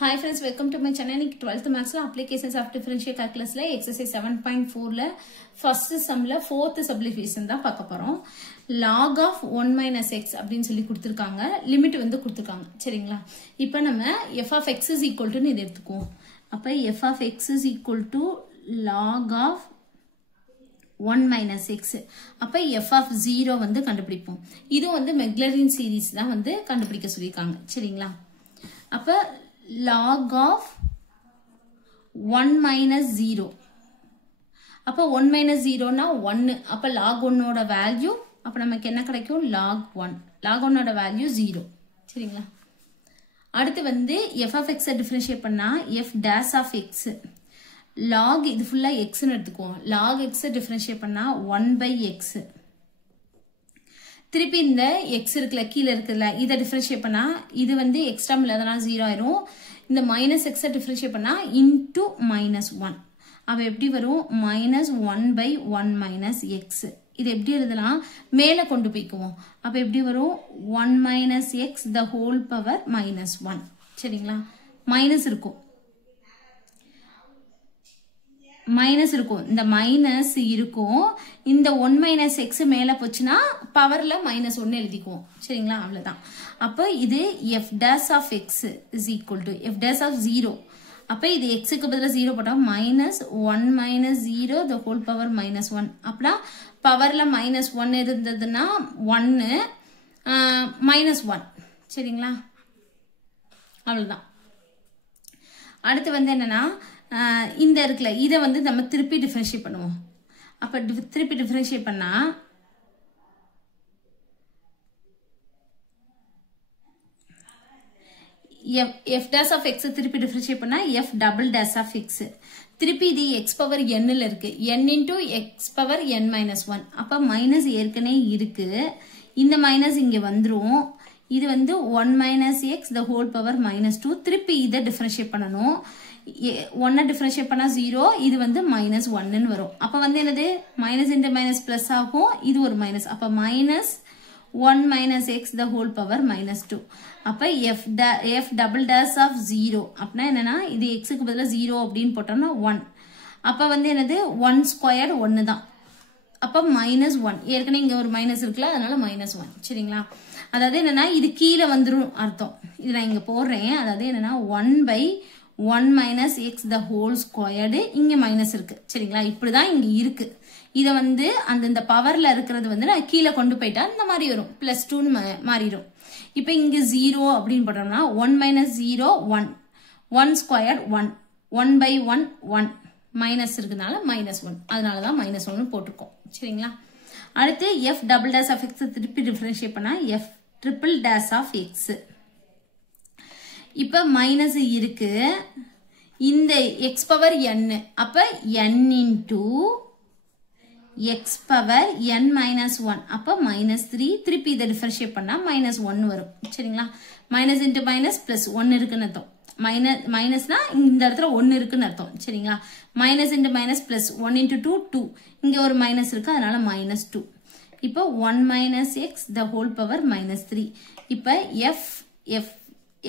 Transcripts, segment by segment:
Hi friends, welcome to my channel. 12th Maths Applications of Differential Calculus exercise 7.4 first sum 4th subdivision தான் பார்க்க போறோம். log of 1 minus x அப்படினு சொல்லி கொடுத்திருக்காங்க. Limit வந்து கொடுத்திருக்காங்க. சரிங்களா? இப்போ நம்ம f of x is equal to இது எடுத்துக்குவோம். அப்ப f of x is equal to log of 1 minus x. அப்ப f of 0 வந்து கண்டுபிடிப்போம். இது வந்து மெக்லரின் சீரிஸ் தான் வந்து கண்டுபிடிக்க சொல்லிருக்காங்க. சரிங்களா? அப்ப log of 1 minus 0. அப்ப 1 minus 0 na 1. அப்ப log 1 ஓட வேல்யூ அப்ப நமக்கு என்ன கிடைக்கும் log 1. log 1 ஓட வேல்யூ 0. சரிங்களா? அடுத்து வந்து f of x டிஃபரன்ஷியேட் பண்ணா f dash of x. log இது ஃபுல்லா x ன்னு எடுத்துக்குவோம். log x டிஃபரன்ஷியேட் பண்ணா 1 by x. திருப்பி இந்த x இருக்குல கீழ இருக்குல இத டிஃபரன்ஷியேட் பண்ணா இது வந்து x டேர்ம் இல்லாதனால 0 ஆயிரும். இந்த minus x டிஃபரன்ஷியேட் பண்ணா into minus 1. அப்ப எப்படி வரும் minus 1 by 1 minus x. இது எப்படி எழுதலாம் மேல கொண்டு போய்க்குவோம். அப்ப எப்படி வரும் 1 minus x the whole power minus 1. சரிங்களா? மைனஸ் இருக்கும். மைனஸ் இருக்கும். இந்த மைனஸ் இருக்கும். இந்த 1 minus x மேல போச்சுனா பவர்ல -1 எழுதிக்குவோம். சரிங்களா? அவ்வளவுதான். அப்ப இது f dash of x is equal to f dash of 0. அப்ப இது x க்கு பதிலா 0 போட்டா -1 minus 0 the whole power -1. அப்பனா பவர்ல -1 இருந்ததுன்னா 1 -1. சரிங்களா? அவ்வளவுதான். அடுத்து வந்து என்னன்னா இந்த இருக்குல இத வந்து நம்ம திருப்பி டிஃபரன்ஷியேட் பண்ணுவோம். அப்ப திருப்பி டிஃபரன்ஷியேட் பண்ணா f dash of x திருப்பி டிஃபரன்ஷியேட் பண்ணா f double dash of x. திருப்பி இது x power n ல இருக்கு. n into x power n minus 1. அப்ப மைனஸ் ஏற்கனவே இருக்கு. இந்த மைனஸ் இங்க வந்துரும். இது வந்து 1 minus x the whole power minus 2. திருப்பி இத டிஃபரன்ஷியேட் பண்ணனும். 1 டிஃபரன்ஷியேட் பண்ணா 0. இது வந்து -1 ன்னு வரும். அப்ப வந்து என்னது மைனஸ் into மைனஸ் பிளஸ் ஆகும். இது ஒரு மைனஸ். அப்ப -1 minus x the whole power minus 2. அப்ப f double dash of 0. அப்பனா என்னன்னா இது x க்கு பதிலா 0 அப்படினு போட்டோம்னா 1. அப்ப வந்து என்னது 1 ஸ்கொயர் 1 தான். அப்ப -1. ஏற்கனவே இங்க ஒரு மைனஸ் இருக்குல அதனால -1. சரிங்களா? அதாவது என்னன்னா இது கீழ வந்துரும் அர்த்தம். இது நான் இங்க போடுறேன். அதாவது என்னன்னா 1 by 1 minus x the whole squared. இங்க மைனஸ் இருக்கு. சரிங்களா? இப்படிதான் இங்க இருக்கு. இத வந்து அந்த பவர்ல இருக்கிறது வந்து நான் கீழ கொண்டு போயிட்டா இந்த மாதிரி வரும். +2 ன்னு மாறிடும். இப்போ இங்க 0 அப்படினு போட்டோம்னா 1 minus 0 1. 1 squared 1. 1 by 1 1. மைனஸ் இருக்குனால -1. அதனால தான் -1 போட்டுருக்கோம். சரிங்களா? அடுத்து f double dash of x திருப்பி டிஃபரன்ஷியேட் பண்ணா f triple dash of x. இப்ப மைனஸ் இருக்கு. இந்த x power n. அப்ப n into x power n minus 1. அப்ப -3. திருப்பி இத டிஃபரன்ஷியேட் பண்ணா -1 வரும். சரிங்களா? மைனஸ் into மைனஸ் பிளஸ் 1 இருக்குன்னு அர்த்தம். மைனஸ்னா இந்த இடத்துல 1 இருக்குன்னு அர்த்தம். சரிங்களா? Minus into minus plus 1 into 2 2. இங்க ஒரு மைனஸ் இருக்கு அதனால -2. இப்போ 1 minus x the whole power -3. இப்போ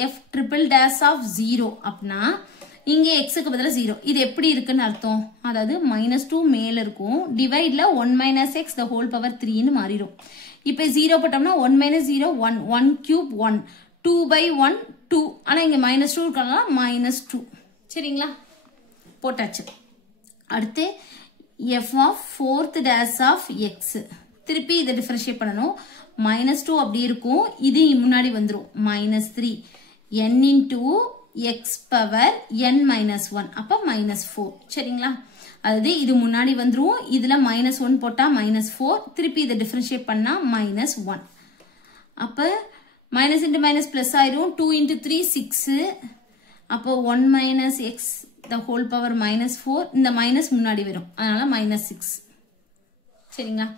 f triple dash of 0 அப்பனா இங்க x க்கு பதிலா 0. இது எப்படி இருக்குன்னு அர்த்தம்? அதாவது -2 மேல இருக்கும். டிவைட்ல 1 minus x the whole power 3 ன்னு மாறிடும். இப்போ 0 போட்டோம்னா 1 minus 0 1. 1 cube 1. 2 by 1 2. ஆனா இங்க -2 இருக்கனால -2. சரிங்களா? போட்டாச்சு. அடுத்து f of 4th dash of x. திருப்பி இத டிஃபரன்ஷியேட் பண்ணனும். -2 அப்படி இருக்கும். இது முன்னாடி வந்துரும். -3. n into x power n minus 1. அப்ப -4. சரிங்களா? அதாவது இது முன்னாடி வந்துரும். இதுல -1 போட்டா -4. திருப்பி இத டிஃபரன்ஷியேட் பண்ணா -1. அப்ப மைனஸ் into மைனஸ் பிளஸ் ஆயிரும். 2 into 3 6. அப்போ 1 minus x the whole power -4. இந்த மைனஸ் முன்னாடி வரும். அதனால -6. சரிங்களா?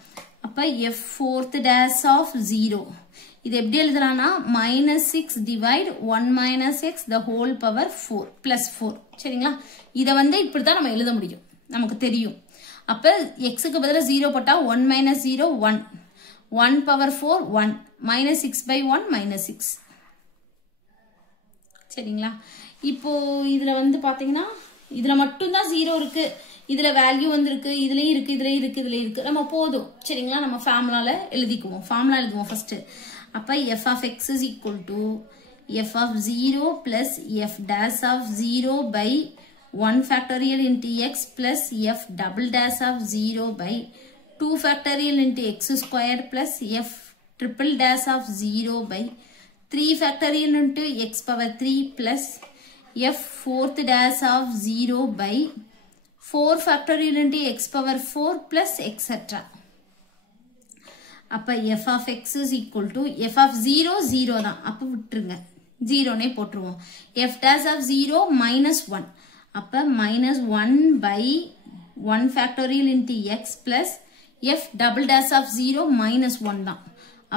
அப்ப f 4th dash of 0. இது எப்படி எழுதலாம்னா -6 divide 1 minus x the whole power 4 plus 4. சரிங்களா? இத வந்து இப்படிதான் நம்ம எழுத முடியும். நமக்கு தெரியும். அப்ப x க்கு பதிலா 0 போட்டா 1 minus 0 1. 1 power 4 1. -6 by 1 -6. சரிங்களா? இப்போ இதுல வந்து பாத்தீங்கன்னா இதுல மட்டும் தான் 0 இருக்கு, இதுல வேல்யூ வந்திருக்கு, இதுலயும் இருக்கு, இதுலயும் இருக்கு, இதுலயும் இருக்கு. நம்ம போதும் சரிங்களா, நம்ம ஃபார்முலால எழுதிக்குவோம். ஃபார்முலா எழுதுவோம் ஃபர்ஸ்ட். அப்ப f of x is equal to f of 0 plus f dash of 0 by 1 factorial into x plus f double dash of 0 by 2 factorial into x squared plus f triple dash of 0 by 3 factorial into x power 3 plus f fourth dash of 0 by 4 factorial into x power 4 plus etc. அப்ப f of x is equal to f of 0 0 தான், அப்ப விட்டுருங்க 0 நே போட்டுருவோம். f dash of 0 minus 1, அப்ப minus 1 by 1 factorial into x plus f double dash of 0 minus 1 தான்,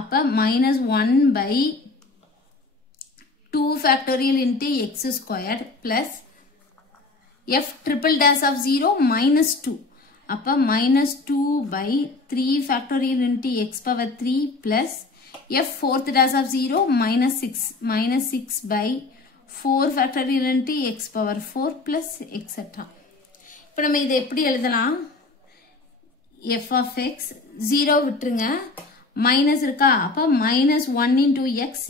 அப்ப minus 1 by 2 factorial into x squared plus f triple dash of 0 minus 2, அப்ப minus 2 by 3 factorial into x power 3 plus f fourth dash of 0 minus 6 by 4 factorial into x power 4 plus etc. இப்ப நம்ம இதை எப்படி எழுதலாம்? f of x 0 விட்டுருங்க, minus இருக்கா, அப்ப minus 1 into x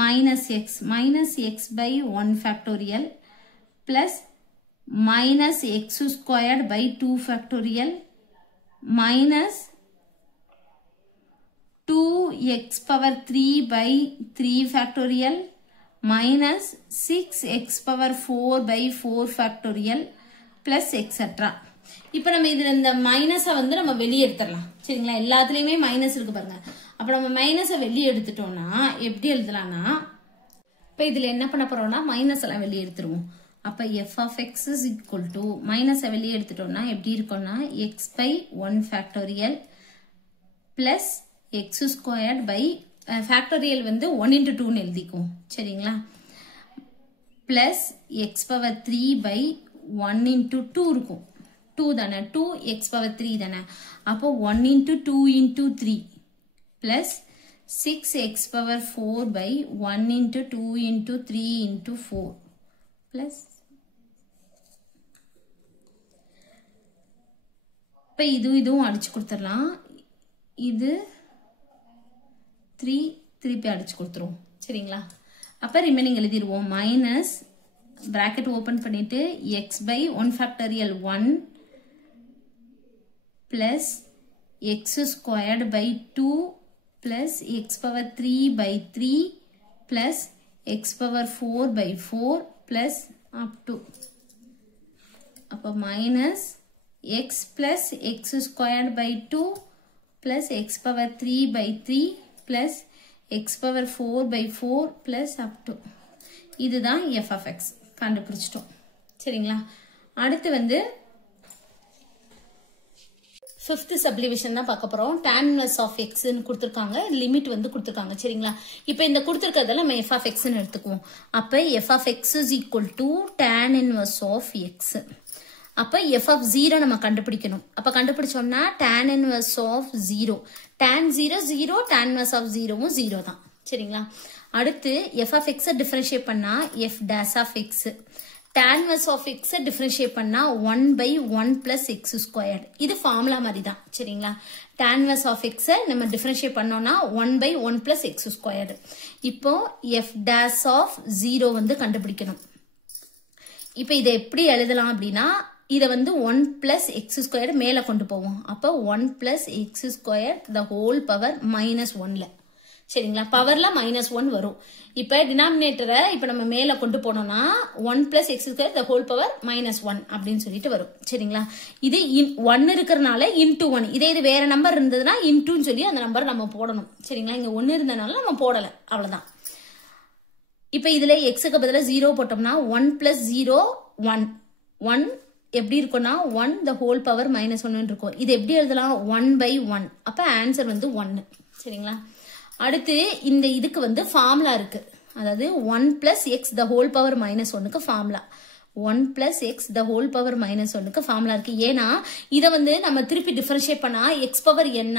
minus x by 1 factorial plus minus x squared by 2 factorial minus 2x power 3 by 3 factorial minus 6x power 4 by 4 factorial plus etc. இப்போ நம்ம இதுல இந்த மைனஸை வந்து நம்ம வெளியே எடுத்துடலாம் சரிங்களா, எல்லாத்துலயுமே மைனஸ் இருக்கு பாருங்க. அப்ப நம்ம மைனஸை வெளியே எடுத்துட்டோம்னா எப்படி எழுதலாம்னா, இப்ப இதுல என்ன பண்ண போறோம்னா மைனஸ் எல்லாம் வெளியே எடுத்துருவோம். அப்ப f of x is equal to மைனஸை வெளியே எடுத்துட்டோம்னா எப்படி இருக்கும்னா x by 1 factorial plus x squared by factorial வந்து 1 into 2 ன்னு எழுதிக்குவோம் சரிங்களா, plus x power 3 by 1 into 2 இருக்கும், 2 தானே, 2x power 3 தானே, அப்போ 1 into 2 into 3 plus 6x power 4 by 1 into 2 into 3 into 4 plus இப்போ இதுவும் அடிச்சு கொடுத்துடலாம், இது 3 திருப்பி அடிச்சு கொடுத்துருவோம் சரிங்களா. அப்ப ரிமைனிங் எழுதிடுவோம், மைனஸ் பிராக்கெட் ஓபன் பண்ணிட்டு x by 1 factorial 1 plus x squared by 2 plus x power 3 by 3 plus x power 4 by 4 plus up to, அப்ப minus x plus x squared by 2 plus x power 3 by 3 plus x power 4 by 4 plus up to, இதுதான் f of x கண்டுபிடிச்சிட்டோம் சரிங்களா. அடுத்து வந்து fifth subdivision தான் பார்க்க போறோம். tan inverse of x ன்னு கொடுத்திருக்காங்க, லிமிட் வந்து கொடுத்திருக்காங்க சரிங்களா. இப்போ இந்த கொடுத்திருக்கிறதுல நம்ம f of x ன்னு எடுத்துக்குவோம். அப்ப f of x is equal to tan inverse of x. அப்ப f of 0 நம்ம கண்டுபிடிக்கணும். அப்ப கண்டுபிடிச்சோம்னா tan inverse of 0, tan 0 0, tan inverse of 0வும் 0 தான் சரிங்களா. அடுத்து f of x டிஃபரன்ஷியேட் பண்ணா f dash of x, tan inverse of x differentiate பண்ணா 1 by 1 plus x squared, இது ஃபார்முலா மாதிரி தான் சரிங்களா. tan inverse of x நம்ம டிஃபரன்ஷியேட் பண்ணோம்னா 1 by 1 plus x squared. இப்போ f dash of 0 வந்து கண்டுபிடிக்கணும். இப்போ இதை எப்படி எழுதலாம் அப்படின்னா, இதை வந்து 1 plus x squared மேல கொண்டு போவோம். அப்ப 1 plus x squared the whole power minus 1ல சரிங்களா, பவர்ல -1 வரும். இப்ப டினாமினேட்டரை இப்ப நம்ம மேல கொண்டு போனோம்னா 1 plus x squared the whole power -1 அப்படின்னு சொல்லிட்டு வரும் சரிங்களா. இது 1 இருக்கிறதுனால into 1, இதே இது வேற நம்பர் இருந்ததுன்னா இன்டூன்னு சொல்லி அந்த நம்பர் நம்ம போடணும் சரிங்களா. இங்க 1 இருந்ததுனால நம்ம போடல, அவ்வளவுதான். இப்ப இதுல xக்கு பதிலா 0 போட்டோம்னா 1 plus 0 1 எப்படி இருக்கும்னா 1 the whole power -1 இருக்கும். இது எப்படி எழுதலாம் 1 by 1, அப்ப ஆன்சர் வந்து 1 சரிங்களா. அடுத்து இந்த இதுக்கு வந்து ஃபார்முலா இருக்கு, அதாவது 1 plus x the whole power -1க்கு formula 1 plus x the whole power minus 1க்கு ஃபார்முலா இருக்கு. ஏன்னா இதை வந்து நம்ம திருப்பி டிஃபரன்ஷியேட் பண்ணா x பவர் n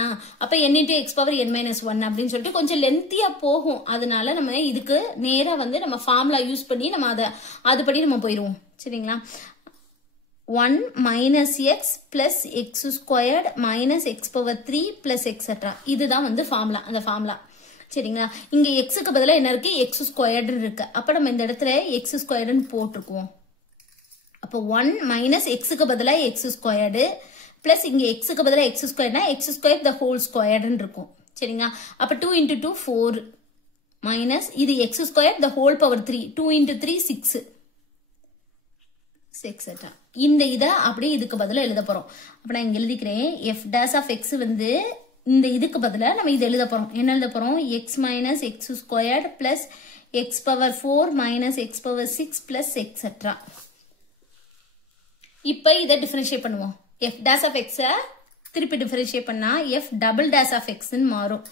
அப்ப n into x power n minus 1 அப்படின்னு சொல்லிட்டு கொஞ்சம் லென்த்தியா போகும். அதனால நம்ம இதுக்கு நேரா வந்து நம்ம ஃபார்முலா யூஸ் பண்ணி நம்ம அதுபடி நம்ம போயிடுவோம். சரிங்களா? 1 minus x plus x squared minus x power 3 plus etc. இதுதான் வந்து ஃபார்முலா. அந்த ஃபார்முலா சரிங்களா? இங்க xக்கு பதிலா என்ன இருக்கு? x squared இருக்கு. அப்ப நம்ம இந்த இடத்துல x squared போட்டுக்குவோம். அப்போ 1 minus xக்கு பதிலா x squared plus இங்க xக்கு பதிலா x squaredனா x squared the whole squared இருக்கும். சரிங்களா? அப்ப 2 into 2 4 minus இது x squared the whole power 3 2 into 3 6 etc. இந்த இதை அப்படியே இதுக்கு பதிலா எழுத போறோம். அப்ப நான் இங்க எழுதிக்கிறேன் f dash of x வந்து இந்த இதுக்கு பதிலா நம்ம இது எழுத போறோம். என்ன எழுத போறோம்? x minus x squared plus x power 4 minus x power 6 plus etc. இப்ப இதை டிஃபரன்ஷியேட் பண்ணுவோம். f dash of x திருப்பி டிஃபரன்ஷியேட் பண்ணா f double dash of x ன்னு மாறும்.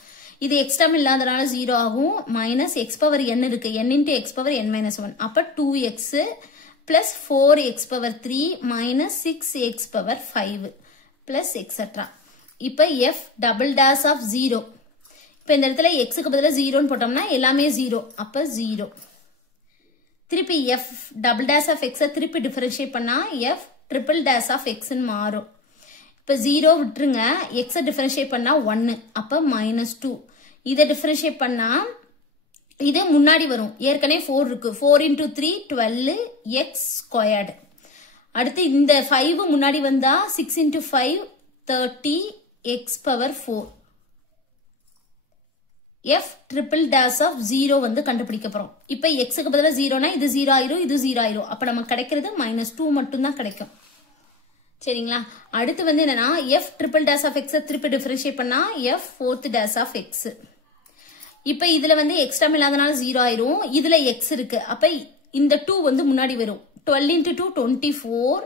இது x டேர்ம் இல்லாதனால 0 ஆகும். மைனஸ் x பவர் n இருக்கு. n into x power n minus 1. அப்ப 2x plus 4x power 3 minus 6x power 5 plus etc. இப்ப f double dash of 0. இப்ப இந்த இடத்துல xக்கு பதிலா 0 போட்டோம்னா எல்லாமே 0. அப்ப 0. திருப்பி f double dash of x திருப்பி டிஃபரன்ஷியேட் பண்ணா f triple dash of x ன்னு மாறும். இப்ப 0 விட்டுருங்க. x டிஃபரன்ஷியேட் பண்ணா 1. அப்ப -2. இதை டிஃபரன்ஷியேட் பண்ணா இது முன்னாடி வரும். ஏற்கனவே 4 இருக்கு. 4 into 3 12 x squared. அடுத்து இந்த 5 முன்னாடி வந்தா 6 into 5 30 x power 4. f triple dash of 0 வந்து கண்டுபிடிக்க போறோம். இப்ப xக்கு பதிலா 0னா இது 0 ஆயிரும், இது 0 ஆயிரும். அப்ப நமக்கு கிடைக்கிறது -2 மட்டும் தான் கிடைக்கும். சரிங்களா? அடுத்து வந்து என்னன்னா f triple dash of x திருப்பி டிஃபரன்ஷியேட் பண்ணா f fourth dash of x. இப்ப இதுல வந்து x டேர்ம் இல்லாதனால 0 ஆயிரும். இதுல x இருக்கு. அப்ப இந்த 2 வந்து முன்னாடி வரும். 12 into 2 24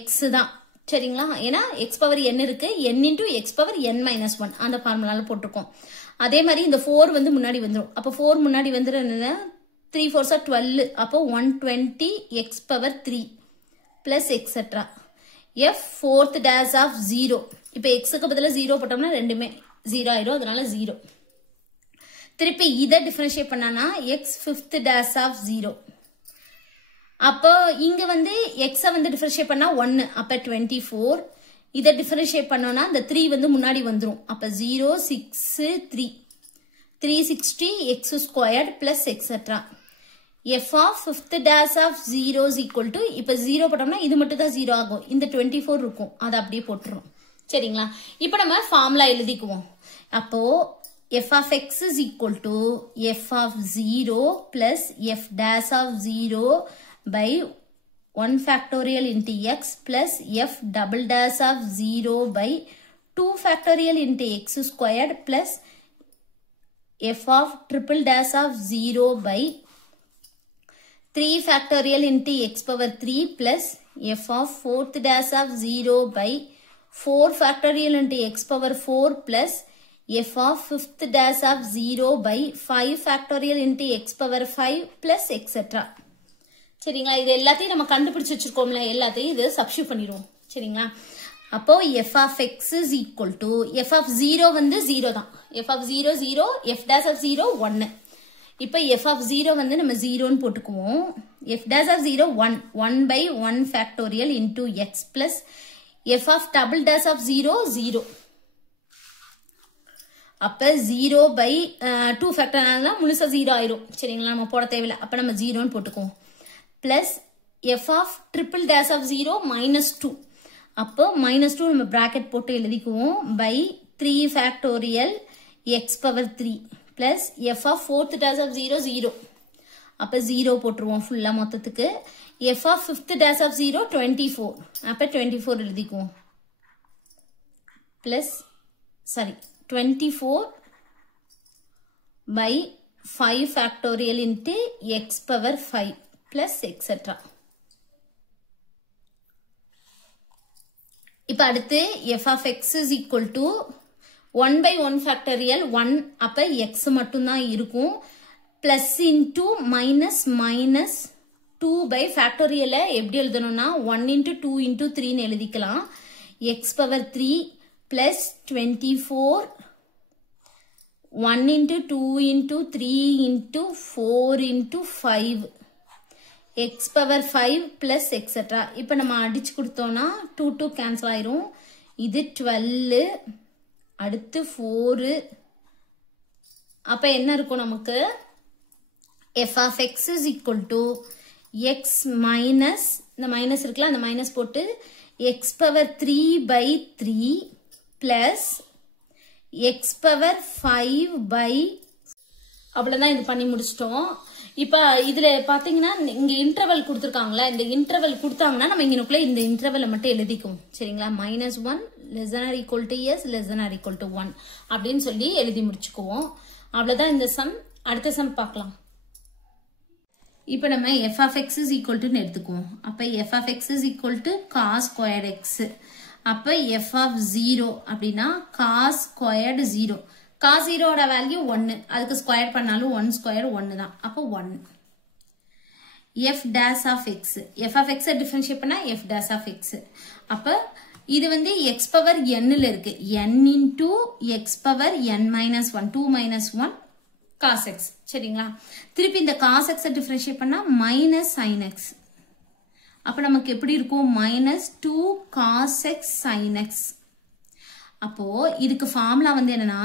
x தான். சரிங்களா? ஏன்னா x பவர் n இருக்கு. n into x power n minus 1 அந்த ஃபார்முலால போட்டுருக்கோம். அதே மாதிரி இந்த 4 வந்து முன்னாடி வந்துரும். அப்ப 4 முன்னாடி வந்துரும். 3 4s are 12. அப்போ 120 x power 3 plus etc. f fourth dash of 0. இப்ப xக்கு பதிலா 0 போட்டோம்னா ரெண்டுமே 0 ஆயிரும். அதனால 0. திருப்பி இதை டிஃபரன்ஷியேட் பண்ணானா x fifth dash of 0. அப்போ இங்க வந்து x வந்து டிஃபரன்ஷியேட் பண்ணா 1. அப்ப 24. இதை டிஃபரன்ஷியேட் பண்ணோம்னா இந்த 3 வந்து முன்னாடி வந்துரும். அப்ப 0 6 3 360 x squared plus etc. f of fifth dash of 0 is equal to இப்ப 0 போட்டோம்னா இது மட்டும் தான் 0 ஆகும். இந்த 24 இருக்கும். அதை அப்படியே போட்டுரும். சரிங்களா? இப்ப நம்ம ஃபார்முலா எழுதிக்குவோம். அப்போ f of x is equal to f of 0 plus f dash of 0 by 1 factorial into x plus f double dash of 0 by 2 factorial into x squared plus f of triple dash of 0 by 3 factorial into x power 3 plus f of fourth dash of 0 by 4 factorial into x power 4 plus f of fifth dash of 0 by 5 factorial into x power 5 plus etc. சரிங்களா? இது எல்லாத்தையும் நம்ம கண்டுபிடிச்சு வச்சிருக்கோம்ல, எல்லாத்தையும் இது substitute பண்ணிடுவோம். சரிங்களா? அப்போ f of x is equal to f of 0 வந்து 0 தான். f of 0 0, f dash of 0 1. இப்ப f of 0 வந்து நம்ம 0 ன்னு போட்டுக்குவோம். f dash of 0 1 1 by 1 factorial into x plus f of double dash of 0 0. அப்ப 0 by 2 ஃபேக்டர்னால முழுசா 0 ஆயிரும். சரிங்களா? நம்ம போட தேவையில்லை. அப்ப நம்ம 0 ன்னு போட்டுக்குவோம். Plus f of triple dash of 0 -2. அப்போ -2 நம்ம பிராக்கெட் போட்டு எழுதிக்குவோம். by 3 factorial x power 3 plus f of fourth dash of 0 0. அப்ப 0 போட்டுருவோம் ஃபுல்லா மொத்தத்துக்கு. f of fifth dash of 0 24. அப்ப 24 எழுதிக்குவோம். plus sorry 24 by 5 factorial into x power 5 plus etc. இப்ப அடுத்து f of x is equal to 1 by 1 factorial 1. அப்ப x மட்டும் தான் இருக்கும். plus into minus minus 2 by factorial எப்படி எழுதணும்னா 1 into 2 into 3 ன்னு எழுதிக்கலாம். x power 3 plus 24 1 into 2 into 3 into 4 into 5 x power 5 plus etc. இப்ப நம்ம அடிச்சு கொடுத்தோம்னா 2 2 cancel ஆயிரும். இது 12 அடுத்து 4 அப்ப என்ன இருக்கும் நமக்கு f of x is equal to x minus இந்த மைனஸ் இருக்குல்ல அந்த மைனஸ் போட்டு x power 3 by 3 plus x power 5 by அவ்வளவுதான் இது பண்ணி முடிச்சிட்டோம். இப்ப இதுல பாத்தீங்கன்னா இங்க இன்டர்வல் கொடுத்திருக்காங்களா இந்த இன்டர்வல் கொடுத்தாங்கன்னா நம்ம இங்கனுக்குள்ள இந்த இன்டர்வலை மட்டும் எழுதிக்குவோம் சரிங்களா -1 less than or equal to s less than or equal to 1 அப்படின்னு சொல்லி எழுதி முடிச்சுக்குவோம். அவ்வளவுதான் இந்த சம். அடுத்த சம் பார்க்கலாம். இப்ப நம்ம f of x is equal to எடுத்துக்குவோம். அப்ப f of x is equal to cos squared x. அப்ப f of 0 அப்படின்னா cos squared 0. cos 0 ஓட வேல்யூ 1. அதுக்கு ஸ்கொயர் பண்ணாலும் 1 ஸ்கொயர் 1 தான். அப்ப 1. f dash of x. f of x differentiate பண்ணா f dash of x. அப்ப இது வந்து x power n ல இருக்கு. n into x power n minus 1. 2 minus 1 cos x. சரிங்களா? திருப்பி இந்த cos x டிஃபரன்ஷியேட் பண்ணா minus sin x. அப்ப நமக்கு எப்படி இருக்கும் minus 2 cos x sin x. அப்போ இதுக்கு ஃபார்முலா வந்து என்னன்னா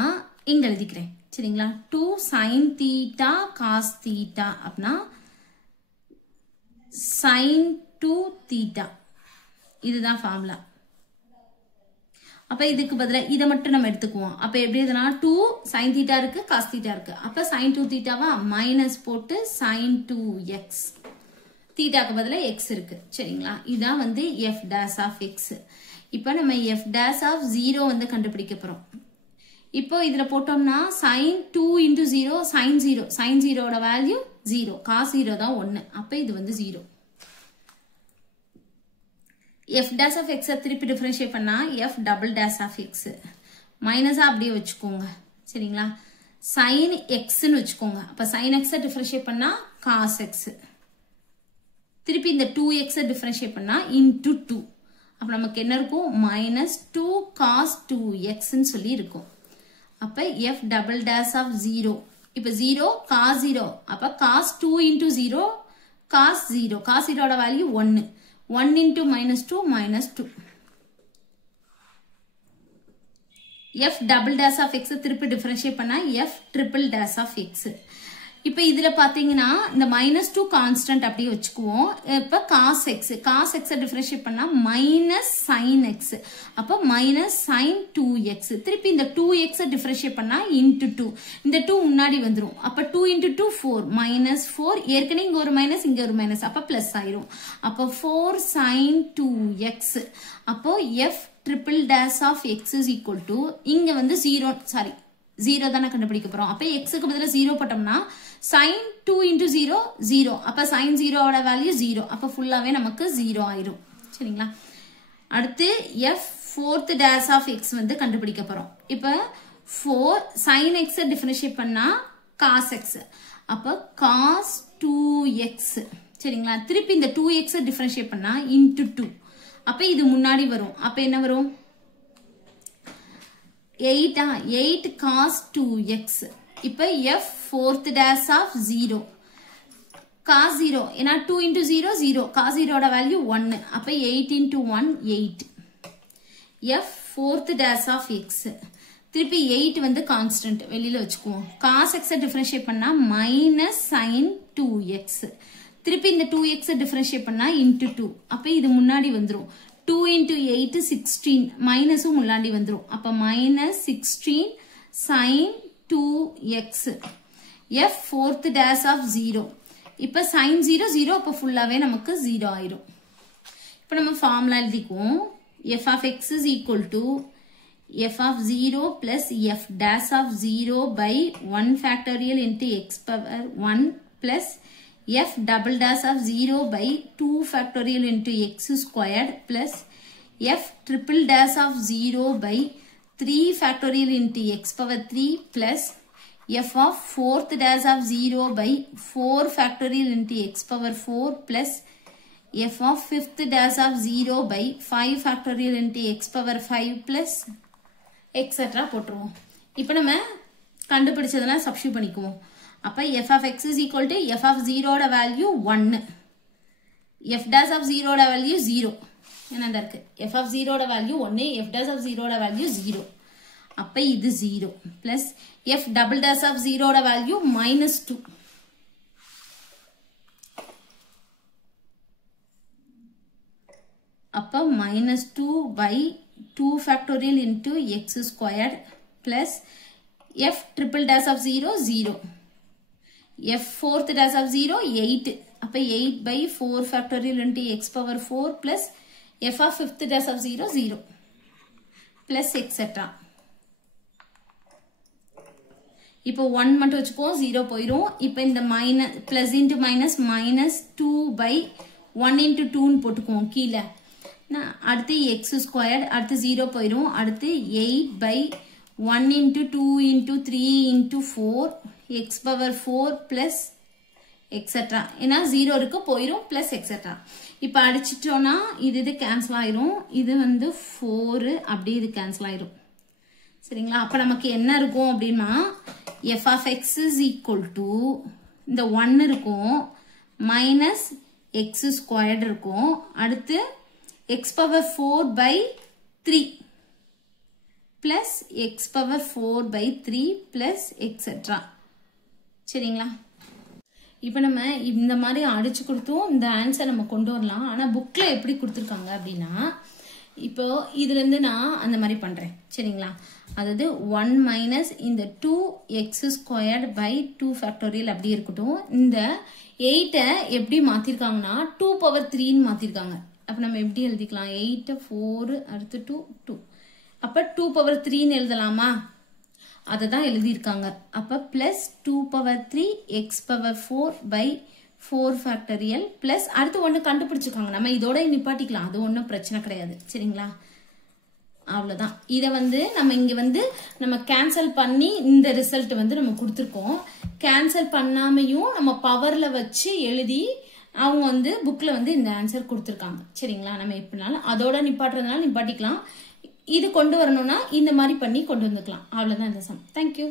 இங்க எழுதிக்கிறேன் சரிங்களா 2 sin theta cos theta அப்படின்னா sin 2 theta இதுதான் ஃபார்முலா. அப்ப இதுக்கு பதிலா இத மட்டும் நம்ம எடுத்துக்குவோம். அப்ப எப்படி எழுதனா 2 sin theta இருக்கு cos theta இருக்கு. அப்ப sin 2 theta வா மைனஸ் போட்டு sin 2x. தீட்டாக்கு பதிலா x இருக்கு சரிங்களா? இதான் வந்து f dash of x. இப்போ நம்ம f dash of 0 வந்து கண்டுபிடிக்க போறோம். இப்போ இதுல போட்டோம்னா sin 2 into 0 sin 0. sin 0 ஓட வேல்யூ 0. cos 0 தான் 1. அப்ப இது வந்து 0. f dash of x திருப்பி டிஃபரன்ஷியேட் பண்ணா f double dash of x. மைனஸா அப்படியே வச்சுக்கோங்க சரிங்களா? sin x ன்னு வச்சுக்கோங்க. அப்ப sin x டிஃபரன்ஷியேட் பண்ணா cos x. திருப்பி இந்த 2x டிஃபரன்ஷியேட் பண்ணா into 2. அப்ப நமக்கு என்ன இருக்கும் -2 cos 2x ன்னு சொல்லி இருக்கும். அப்ப f double dash of 0. இப்ப 0 cos 0. அப்ப cos 2 into 0 cos 0. cos 0 ஓட value 1. 1 into -2 -2. f double dash of x திருப்பி டிஃபரன்ஷியேட் பண்ணா f triple dash of x. இப்ப இதுல பாத்தீங்கன்னா இந்த -2 கான்ஸ்டன்ட் அப்படியே வச்சுக்குவோம். இப்ப cos x டிஃபரன்ஷியேட் பண்ணா -sin x. அப்ப -sin 2x. திருப்பி இந்த 2x டிஃபரன்ஷியேட் பண்ணா into 2. இந்த 2 முன்னாடி வந்துரும். அப்ப 2 into 2 4 -4 ஏற்கனவே இங்க ஒரு மைனஸ் இங்க ஒரு மைனஸ் அப்ப பிளஸ் ஆயிரும். அப்ப 4 sin 2x. அப்போ f triple dash of x is equal to இங்க வந்து 0 தான கண்டுபிடிக்க போறோம். அப்ப x க்கு பதிலா 0 போட்டோம்னா sin 2 into 0 0. அப்ப sin 0 ஓட வேல்யூ 0. அப்ப ஃபுல்லாவே நமக்கு 0 ஆயிரும். சரிங்களா? அடுத்து f fourth dash of x வந்து கண்டுபிடிக்க போறோம். இப்ப 4 sin x டிஃபரன்ஷியேட் பண்ணா cos x. அப்ப cos 2x. சரிங்களா? திருப்பி இந்த 2x டிஃபரன்ஷியேட் பண்ணா into 2. அப்ப இது முன்னாடி வரும். அப்ப என்ன வரும் 8 cos 2x. இப்ப f fourth dash of 0. cos 0 ஏன்னா 2 into 0 0. cos 0 ஓட வேல்யூ 1. அப்ப 8 into 1 8. f fourth dash of x. திருப்பி 8 வந்து கான்ஸ்டன்ட் வெளியில வச்சுக்குவோம். cos x டிஃபரன்ஷியேட் பண்ணா -sin 2x. திருப்பி இந்த 2x டிஃபரன்ஷியேட் பண்ணா into 2. அப்ப இது முன்னாடி வந்துரும். 2 into 8 16 மைனஸும் முன்னாடி வந்துரும். அப்ப -16 sin 2x. f fourth dash of 0. இப்ப sin 0 0. அப்ப ஃபுல்லாவே நமக்கு 0 ஆயிரும். இப்ப நம்ம formula எழுதிக்குவோம். f of x is equal to f of 0 plus f dash of 0 by 1 factorial into x power 1 plus f double dash of 0 by 2 factorial into x squared plus f triple dash of 0 by 3 factorial into x power 3 plus f of 4th dash of 0 by 4 factorial into x power 4 plus f of 5th dash of 0 by 5 factorial into x power 5 plus etc. போட்டுருவோம். இப்போ நம்ம கண்டுபிடிச்சதெல்லாம் substitute பண்ணிக்குவோம். அப்ப f of x is equal to f of 0 ஓட value 1, f dash of 0 ஓட value 0. என்னடா இருக்கு? f of 0 ஓட வேல்யூ 1, f dash of 0 ஓட வேல்யூ 0. அப்ப இது 0 plus f double dash of 0 ஓட வேல்யூ -2. அப்ப -2 by 2 factorial into x squared plus f triple dash of 0 0. f fourth dash of 0 8. அப்ப 8 by 4 factorial into x power 4 plus f of fifth dash of 0 0 plus etc. இப்போ 1 மட்டும் வச்சுக்கோ 0 போயிரும். இப்போ இந்த plus into minus -2 by 1 into 2 ன்னு போட்டுக்குவோம் கீழே. அடுத்து x squared அடுத்து 0 போயிரும். அடுத்து 8 by 1 into 2 into 3 into 4 x power 4 plus etc. ஏன்னா 0 இருக்கு போயிரும் plus etc. இப்போ அடிச்சிட்டோம்னா இது கேன்சல் ஆயிரும். இது வந்து 4 அப்படியே இது கேன்சல் ஆயிரும். சரிங்களா? அப்ப நமக்கு என்ன இருக்கும் அப்படின்னா f of x is equal to இந்த 1 இருக்கும் minus x squared இருக்கும். அடுத்து x power 4 by 3 plus x power 4 by 3 plus etc. சரிங்களா? இப்போ நம்ம இந்த மாதிரி அடிச்சு கொடுத்தோம் இந்த ஆன்சர் நம்ம கொண்டு வரலாம். ஆனா புக்ல எப்படி கொடுத்துருக்காங்க அப்படின்னா இப்போ இதுல இருந்து நான் அந்த மாதிரி பண்றேன். சரிங்களா? அதாவது 1 minus இந்த 2x squared by 2 factorial அப்படி இருக்கட்டும். இந்த 8 எப்படி மாத்திருக்காங்கன்னா 2 power 3 ன்னு மாத்திருக்காங்க. அப்ப நம்ம எப்படி எழுதிக்கலாம்? 8 4 அடுத்து 2 2. அப்ப 2 power 3 ன்னு எழுதலாமா? அததான் எழுதிருக்காங்க. அப்ப plus 2 power 3 x power 4 by 4 factorial plus அடுத்து ஒண்ணு கண்டுபிடிச்சிருக்காங்க. நம்ம இதோட நிப்பாட்டிக்கலாம். அது ஒண்ணும் பிரச்சனை கிடையாது. சரிங்களா? அவ்வளவுதான். இத வந்து நம்ம இங்க வந்து நம்ம கேன்சல் பண்ணி இந்த ரிசல்ட் வந்து நம்ம கொடுத்திருக்கோம். கேன்சல் பண்ணாமையும் நம்ம பவர்ல வச்சு எழுதி அவங்க வந்து புக்ல வந்து இந்த ஆன்சர் கொடுத்திருக்காங்க. சரிங்களா? நம்ம எப்படினாலும் அதோட நிப்பாட்டுறதுனால நிப்பாட்டிக்கலாம். இது கொண்டு வரணும்னா இந்த மாதிரி பண்ணி கொண்டு வந்துக்கலாம். அவ்வளவுதான் இந்த சம். தேங்க்யூ.